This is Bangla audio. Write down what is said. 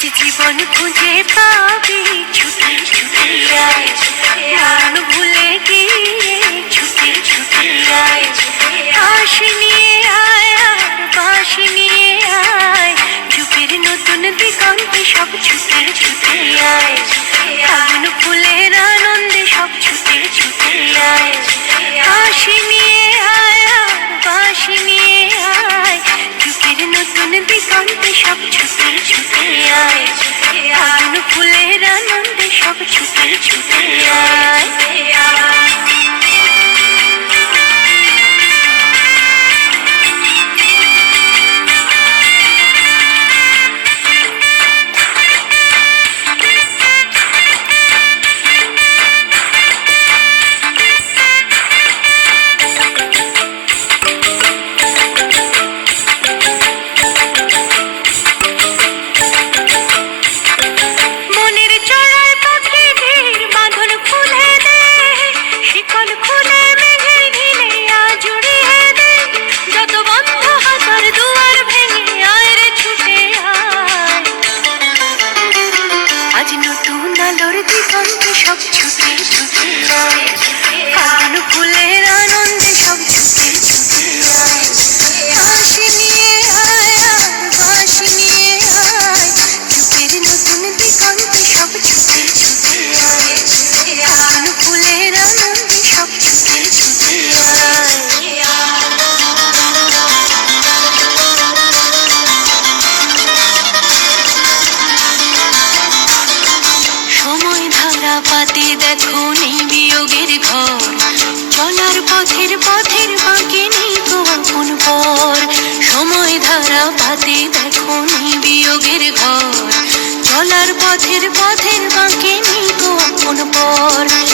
আজ জীবন খুঁজে পাবি, ছুটে ছুটে আয়। ভুলে গিয়ে ছুটে ছুটে আয়। হাসি নিয়ে আয় আর বাঁশি নিয়ে আয়। যুগের নতুন দিগন্তে সব ছুটে ছুটে আয়। ফাগুন ফুলের আনন্দে সব ছুটে ছুটে আয়। সব ছুটে আজ নতুন আলোর দিগন্তে সব ছুটে ছুটে দেখো বিয়োগের ঘর। চলার পথের পথের বাঁকে নেই তো পর। সময় ধারা পাতে দেখো বিয়োগের ঘর। চলার পথের পথের বাঁকে নেই তো পর।